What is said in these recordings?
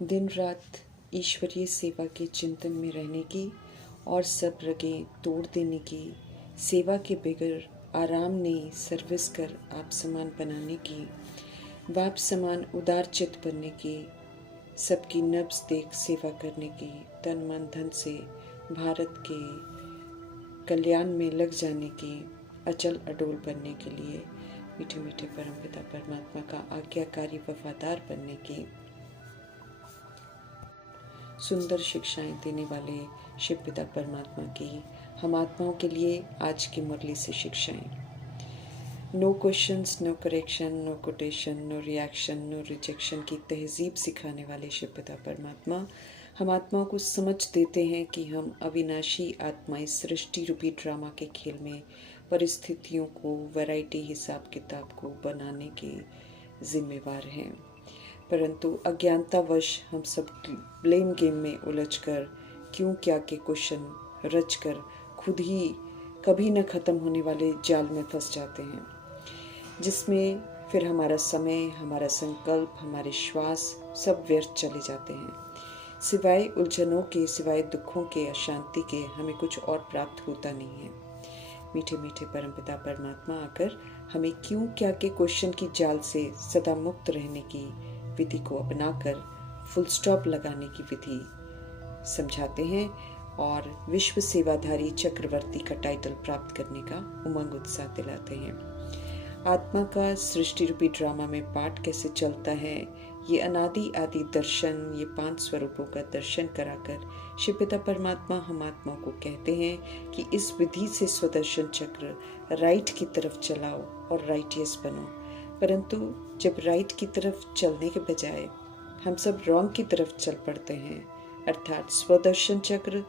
दिन रात ईश्वरीय सेवा के चिंतन में रहने की और सब रगें तोड़ देने की, सेवा के बगैर आराम नहीं सर्विस कर आप समान बनाने की, बाप समान उदार चित बनने की, सबकी नब्ज देख सेवा करने की, तन मन धन से भारत के कल्याण में लग जाने की, अचल अडोल बनने के लिए मीठे मीठे परमपिता परमात्मा का आज्ञाकारी वफादार बनने की सुंदर शिक्षाएं देने वाले शिव पिता परमात्मा की हम आत्माओं के लिए आज की मुरली से शिक्षाएं। No questions, no correction, no quotation, no reaction, no rejection की तहजीब सिखाने वाले शिव पिता परमात्मा हम आत्माओं को समझ देते हैं कि हम अविनाशी आत्माएं सृष्टि रूपी ड्रामा के खेल में परिस्थितियों को वैरायटी हिसाब किताब को बनाने के जिम्मेवार हैं, परंतु अज्ञानतावश हम सब ब्लेम गेम में उलझकर क्यों क्या के क्वेश्चन रचकर खुद ही कभी न खत्म होने वाले जाल में फंस जाते हैं, जिसमें फिर हमारा समय, हमारा संकल्प, हमारे श्वास सब व्यर्थ चले जाते हैं। सिवाय उलझनों के, सिवाय दुखों के, अशांति के हमें कुछ और प्राप्त होता नहीं है। मीठे मीठे परमपिता परमात्मा आकर हमें क्यों क्या के क्वेश्चन की जाल से सदा मुक्त रहने की विधि को अपनाकर फुल स्टॉप लगाने की विधि समझाते हैं और विश्व सेवाधारी चक्रवर्ती का टाइटल प्राप्त करने का उमंग उत्साह दिलाते हैं। आत्मा का सृष्टि रूपी ड्रामा में पाठ कैसे चलता है, ये अनादि आदि दर्शन, ये 5 स्वरूपों का दर्शन कराकर शिव पिता परमात्मा हम आत्माओं को कहते हैं कि इस विधि से स्वदर्शन चक्र राइट की तरफ चलाओ और राइटियस बनो। परंतु जब राइट की तरफ चलने के बजाय हम सब रॉन्ग की तरफ चल पड़ते हैं, अर्थात स्वदर्शन चक्र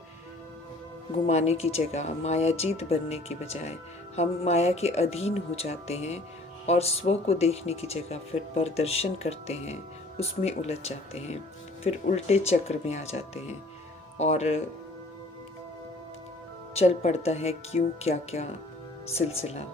घुमाने की जगह मायाजीत बनने की बजाय हम माया के अधीन हो जाते हैं और स्व को देखने की जगह फिर प्रदर्शन करते हैं, उसमें उलझ जाते हैं, फिर उल्टे चक्र में आ जाते हैं और चल पड़ता है क्यों क्या क्या सिलसिला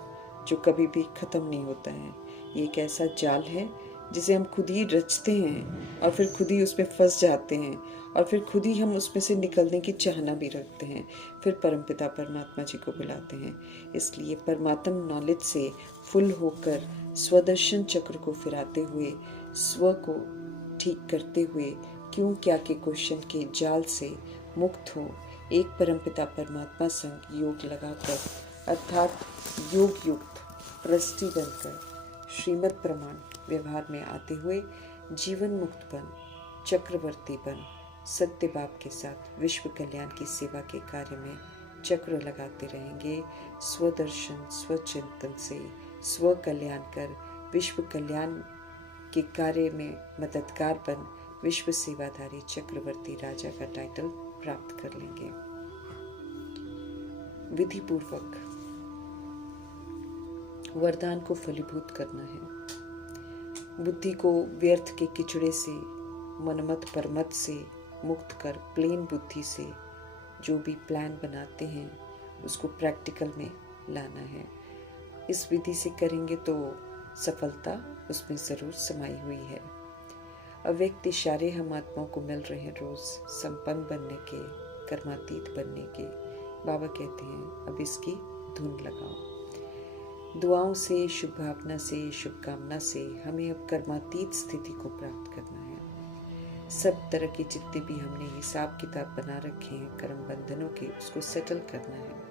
जो कभी भी ख़त्म नहीं होता है। ये एक ऐसा जाल है जिसे हम खुद ही रचते हैं और फिर खुद ही उसमें फंस जाते हैं और फिर खुद ही हम उसमें से निकलने की चाहना भी रखते हैं, फिर परमपिता परमात्मा जी को बुलाते हैं। इसलिए परमात्म नॉलेज से फुल होकर स्वदर्शन चक्र को फिराते हुए, स्व को ठीक करते हुए, क्यों क्या के क्वेश्चन के जाल से मुक्त हो, एक परमपिता परमात्मा संग योग लगाकर अर्थात योग युक्त प्रस्टी बनकर श्रीमद् प्रमाण व्यवहार में आते हुए जीवन मुक्त बन, चक्रवर्ती बन, सत्य बाप के साथ विश्व कल्याण की सेवा के कार्य में चक्र लगाते रहेंगे। स्वदर्शन स्वचिंतन से स्व कल्याण कर विश्व कल्याण के कार्य में मददगार बन विश्व सेवाधारी चक्रवर्ती राजा का टाइटल प्राप्त कर लेंगे। विधि पूर्वक वरदान को फलीभूत करना है। बुद्धि को व्यर्थ के किचड़े से, मनमत परमत से मुक्त कर प्लेन बुद्धि से जो भी प्लान बनाते हैं उसको प्रैक्टिकल में लाना है। इस विधि से करेंगे तो सफलता उसमें ज़रूर समाई हुई है। अव्यक्त इशारे हम आत्माओं को मिल रहे हैं रोज़ संपन्न बनने के, कर्मातीत बनने के। बाबा कहते हैं अब इसकी धुन लगाओ। दुआओं से, शुभ भावना से, शुभकामना से हमें अब कर्मातीत स्थिति को प्राप्त करना है। सब तरह के जितने भी हमने हिसाब किताब बना रखे हैं कर्म बंधनों के, उसको सेटल करना है।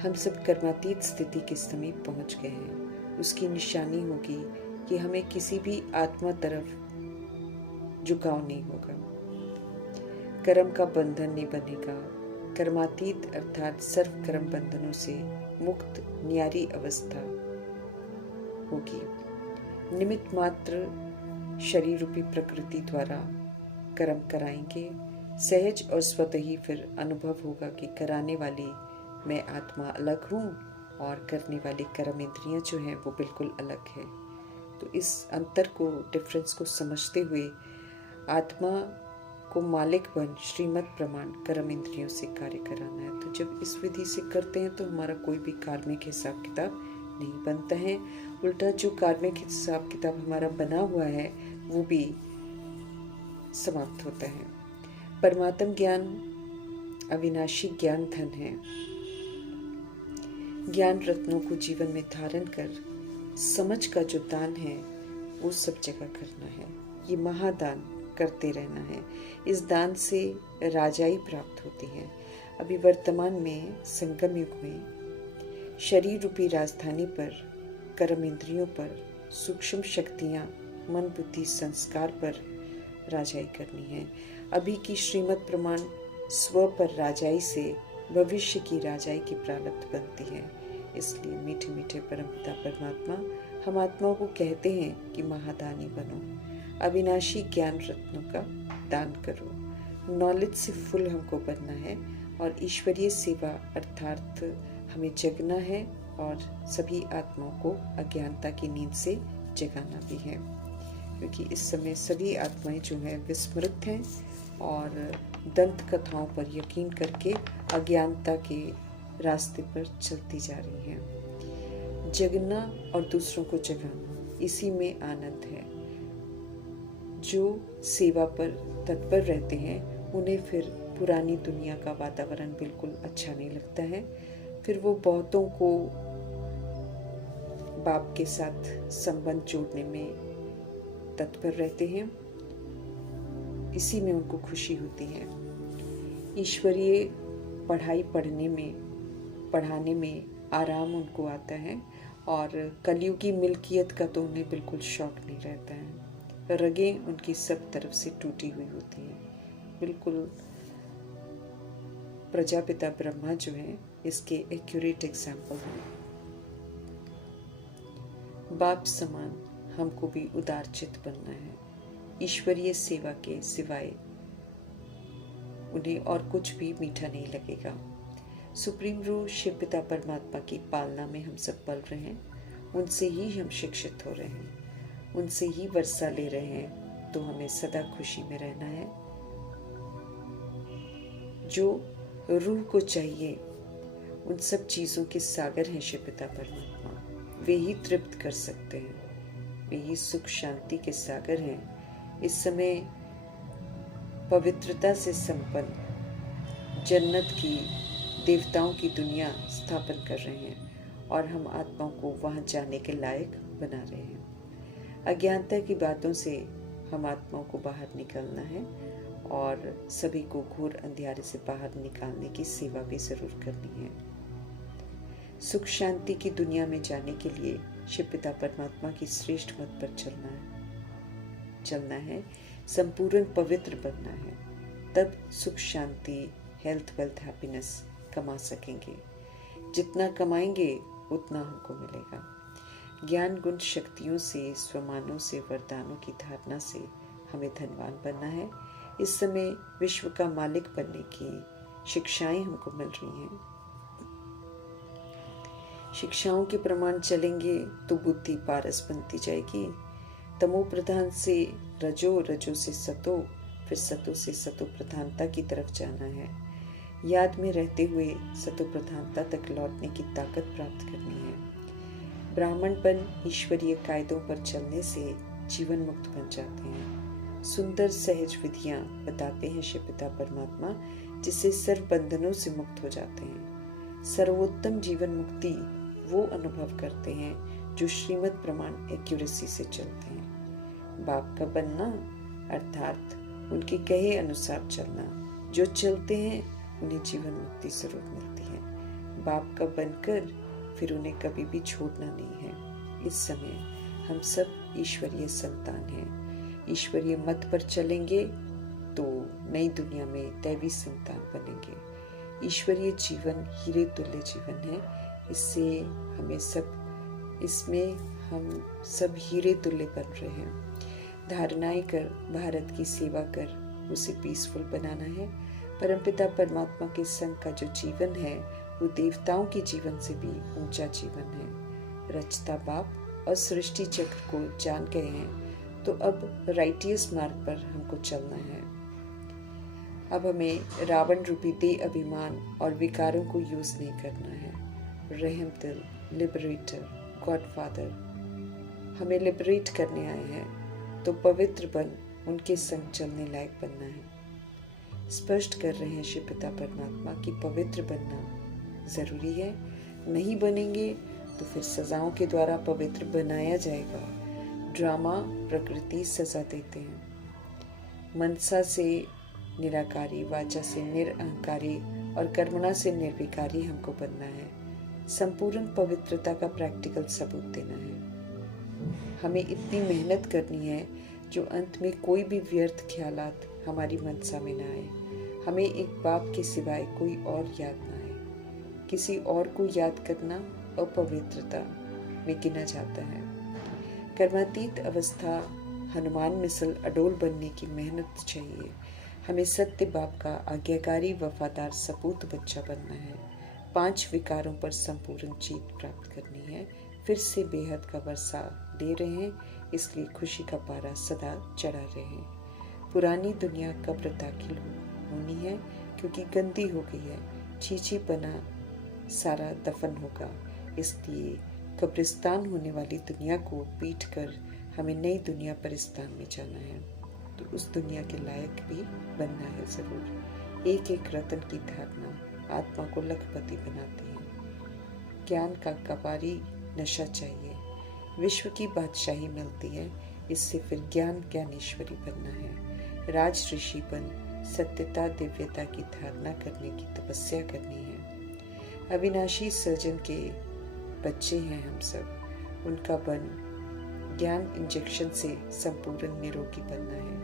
हम सब कर्मातीत स्थिति के समीप पहुंच गए हैं। उसकी निशानी होगी कि हमें किसी भी आत्मा तरफ झुकाव नहीं होगा, कर्म का बंधन नहीं बनेगा। कर्मातीत अर्थात सर्व कर्म बंधनों से मुक्त न्यारी अवस्था होगी। निमित्त मात्र शरीर रूपी प्रकृति द्वारा कर्म कराएंगे। सहज और स्वतः ही फिर अनुभव होगा कि कराने वाली मैं आत्मा अलग हूँ और करने वाली कर्म इंद्रियाँ जो हैं वो बिल्कुल अलग है। तो इस अंतर को, डिफरेंस को समझते हुए आत्मा को मालिक बन श्रीमद् प्रमाण कर्म इंद्रियों से कार्य कराना है। तो जब इस विधि से करते हैं तो हमारा कोई भी कार्मिक हिसाब किताब नहीं बनता है। उल्टा जो कार्मिक हिसाब किताब हमारा बना हुआ है वो भी समाप्त होता है। परमात्म ज्ञान अविनाशी ज्ञान धन है। ज्ञान रत्नों को जीवन में धारण कर समझ का जो दान है वो सब जगह करना है। ये महादान करते रहना है। इस दान से राजाई प्राप्त होती है। अभी वर्तमान में संगम युग में शरीर रूपी राजधानी पर, कर्म इंद्रियों पर, सूक्ष्म शक्तियाँ, मन बुद्धि संस्कार पर राजाई करनी है। अभी की श्रीमत प्रमाण स्व पर राजाई से भविष्य की राजाई की प्रारब्ध बनती है। इसलिए मीठे मीठे परमपिता परमात्मा हम आत्माओं को कहते हैं कि महादानी बनो, अविनाशी ज्ञान रत्नों का दान करो। नॉलेज से फुल हमको बनना है और ईश्वरीय सेवा अर्थात हमें जगना है और सभी आत्माओं को अज्ञानता की नींद से जगाना भी है, क्योंकि इस समय सभी आत्माएं जो हैं विस्मृत हैं और दंत कथाओं पर यकीन करके अज्ञानता के रास्ते पर चलती जा रही हैं। जगना और दूसरों को जगाना, इसी में आनंद है। जो सेवा पर तत्पर रहते हैं उन्हें फिर पुरानी दुनिया का वातावरण बिल्कुल अच्छा नहीं लगता है। फिर वो बहुतों को बाप के साथ संबंध जोड़ने में तत्पर रहते हैं, इसी में उनको खुशी होती है। ईश्वरीय पढ़ाई पढ़ाने में आराम उनको आता है और कलयुगी मिल्कियत का तो उन्हें बिल्कुल शौक नहीं रहता है। रगें उनकी सब तरफ से टूटी हुई होती हैं। बिल्कुल प्रजापिता ब्रह्मा जो है इसके एक्यूरेट एग्जाम्पल हैं। बाप समान हमको भी उदारचित बनना है। ईश्वरीय सेवा के सिवाय उन्हें और कुछ भी मीठा नहीं लगेगा। सुप्रीम रूह शिव पिता परमात्मा की पालना में हम सब पल रहे हैं, उनसे ही हम शिक्षित हो रहे हैं, उनसे ही वर्षा ले रहे हैं, तो हमें सदा खुशी में रहना है। जो रूह को चाहिए उन सब चीज़ों के सागर हैं शिव पिता परमात्मा, वे ही तृप्त कर सकते हैं, वे ही सुख शांति के सागर हैं। इस समय पवित्रता से संपन्न जन्नत की, देवताओं की दुनिया स्थापन कर रहे हैं और हम आत्माओं को वहां जाने के लायक बना रहे हैं। अज्ञानता की बातों से हम आत्माओं को बाहर निकलना है और सभी को घोर अंधियारे से बाहर निकालने की सेवा भी जरूर करनी है। सुख शांति की दुनिया में जाने के लिए शिव पिता परमात्मा की श्रेष्ठ मत पर चलना है, संपूर्ण पवित्र बनना है। तब सुख शांति, हेल्थ, वेल्थ, हैप्पीनेस कमा सकेंगे। जितना कमाएंगे उतना हमको मिलेगा। ज्ञान गुण शक्तियों से, स्वमानों से, वरदानों की धारणा से हमें धनवान बनना है। इस समय विश्व का मालिक बनने की शिक्षाएं हमको मिल रही हैं। शिक्षाओं के प्रमाण चलेंगे तो बुद्धि पारस बनती जाएगी। तमो प्रधान से रजो, रजो से सतो, फिर सतो से सतो प्रधानता की तरफ जाना है। याद में रहते हुए सतो प्रधानता तक लौटने की ताकत प्राप्त करनी है। ब्राह्मणपन ईश्वरीय कायदों पर चलने से जीवन मुक्त बन जाते हैं। सुंदर सहज विधियां बताते हैं शिव पिता परमात्मा, जिससे सर्व बंधनों से मुक्त हो जाते हैं। सर्वोत्तम जीवन मुक्ति वो अनुभव करते हैं जो श्रीमद् प्रमाण एक्यूरेसी से चलते हैं। बाप का बनना अर्थात उनके कहे अनुसार चलना। जो चलते हैं उन्हें जीवन मुक्ति जरूर मिलती है। बाप का बनकर फिर उन्हें कभी भी छोड़ना नहीं है। इस समय हम सब ईश्वरीय संतान हैं। ईश्वरीय मत पर चलेंगे तो नई दुनिया में दैवी संतान बनेंगे। ईश्वरीय जीवन हीरे तुल्य जीवन है। इसमें हम सब हीरे तुल्य बन रहे हैं। धारणाएं कर, भारत की सेवा कर उसे पीसफुल बनाना है। परमपिता परमात्मा के संग का जो जीवन है वो देवताओं के जीवन से भी ऊंचा जीवन है। रचता बाप और सृष्टि चक्र को जान गए हैं तो अब राइटियस मार्ग पर हमको चलना है। अब हमें रावण रूपी देह अभिमान और विकारों को यूज नहीं करना है। रहम दिल, लिबरेटर, गॉडफादर हमें लिबरेट करने आए हैं, तो पवित्र बन उनके संग चलने लायक बनना है। स्पष्ट कर रहे हैं शिव पिता परमात्मा कि पवित्र बनना जरूरी है। नहीं बनेंगे तो फिर सजाओं के द्वारा पवित्र बनाया जाएगा। ड्रामा प्रकृति सजा देते हैं। मनसा से निराकारी, वाचा से निरअहंकारी और कर्मणा से निर्विकारी हमको बनना है। संपूर्ण पवित्रता का प्रैक्टिकल सबूत देना है। हमें इतनी मेहनत करनी है जो अंत में कोई भी व्यर्थ ख्यालात हमारी मनसा में ना आए। हमें एक बाप के सिवाय कोई और याद ना आए। किसी और को याद करना अपवित्रता में गिना जाता है। कर्मातीत अवस्था हनुमान मिसल अडोल बनने की मेहनत चाहिए। हमें सत्य बाप का आज्ञाकारी वफादार सपूत बच्चा बनना है। 5 विकारों पर संपूर्ण जीत प्राप्त करनी है। फिर से बेहद का वर्षा दे रहे हैं, इसलिए खुशी का पारा सदा चढ़ा रहे हैं। पुरानी दुनिया कब्र दाखिल होनी है क्योंकि गंदी हो गई है। चीची बना सारा दफन होगा, इसलिए कब्रिस्तान होने वाली दुनिया को पीट कर हमें नई दुनिया परिस्तान में जाना है। तो उस दुनिया के लायक भी बनना है जरूर। एक एक रतन की धारणा आत्मा को लखपति बनाती है। ज्ञान का कपारी नशा चाहिए। विश्व की बादशाही मिलती है, इससे फिर ज्ञानेश्वरी बनना है। राज ऋषि बन सत्यता दिव्यता की धारणा करने की तपस्या करनी है। अविनाशी सर्जन के बच्चे हैं हम सब। उनका बन ज्ञान इंजेक्शन से संपूर्ण निरोगी बनना है।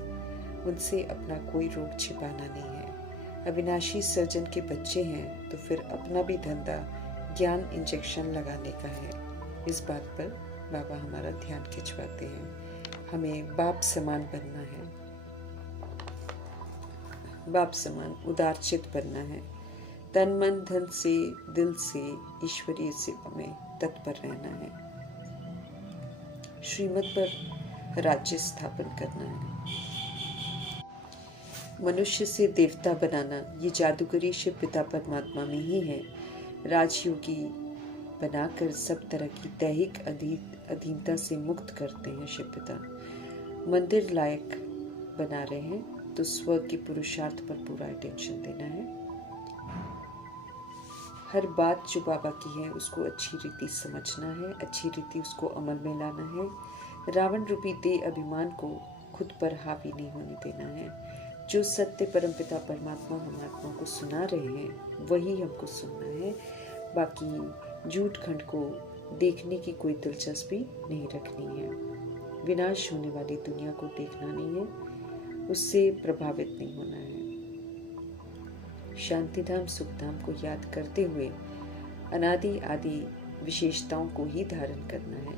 उनसे अपना कोई रोग छिपाना नहीं है। अविनाशी सर्जन के बच्चे हैं तो फिर अपना भी धंधा ज्ञान इंजेक्शन लगाने का है। इस बात पर बाबा हमारा ध्यान खिंचवाते हैं। हमें बाप समान बनना है। बाप समान उदारचित बनना है। तन मन धन से दिल से ईश्वरीय सेवा में तत्पर रहना है। श्रीमत पर राज्य स्थापन करना है। मनुष्य से देवता बनाना ये जादूगरी शिव पिता परमात्मा में ही है। राजयोगी बनाकर सब तरह की दैहिक अधीनता से मुक्त करते हैं शिव पिता। मंदिर लायक बना रहे हैं तो स्व के पुरुषार्थ पर पूरा अटेंशन देना है। हर बात जो बाबा की है उसको अच्छी रीति समझना है, अच्छी रीति उसको अमल में लाना है। रावण रूपी देह अभिमान को खुद पर हावी नहीं होने देना है। जो सत्य परमपिता परमात्मा हम आत्मा को सुना रहे हैं वही हमको सुनना है। बाकी झूठ खंड को देखने की कोई दिलचस्पी नहीं रखनी है। विनाश होने वाली दुनिया को देखना नहीं है, उससे प्रभावित नहीं होना है। शांतिधाम सुखधाम को याद करते हुए अनादि आदि विशेषताओं को ही धारण करना है।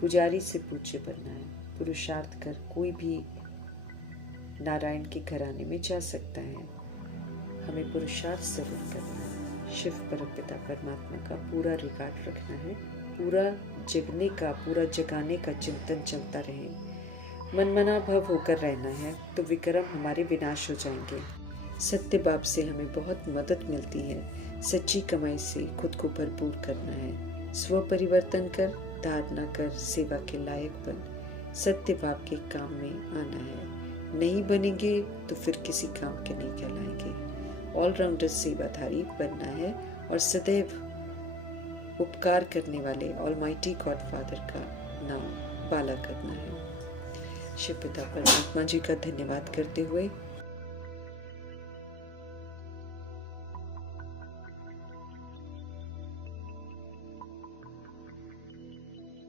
पुजारी से पूज्य बनना है। पुरुषार्थ कर कोई भी नारायण के घराने में जा सकता है। हमें पुरुषार्थ जरूर करना है। शिव परमपिता परमात्मा का पूरा रिकॉर्ड रखना है। पूरा जगने का, पूरा जगाने का चिंतन चलता रहे। मनमना भव होकर रहना है तो विक्रम हमारे विनाश हो जाएंगे। सत्य बाप से हमें बहुत मदद मिलती है। सच्ची कमाई से खुद को भरपूर करना है। स्व परिवर्तन कर, धारणा कर, सेवा के लायक बन सत्य बाप के काम में आना है। नहीं बनेंगे तो फिर किसी काम के नहीं कहलाएंगे। ऑलराउंडर सेवाधारी बनना है और सदैव उपकार करने वाले ऑलमाइटी गॉडफादर का नाम बाला करना है। शिव पिता परमात्मा जी का धन्यवाद करते हुए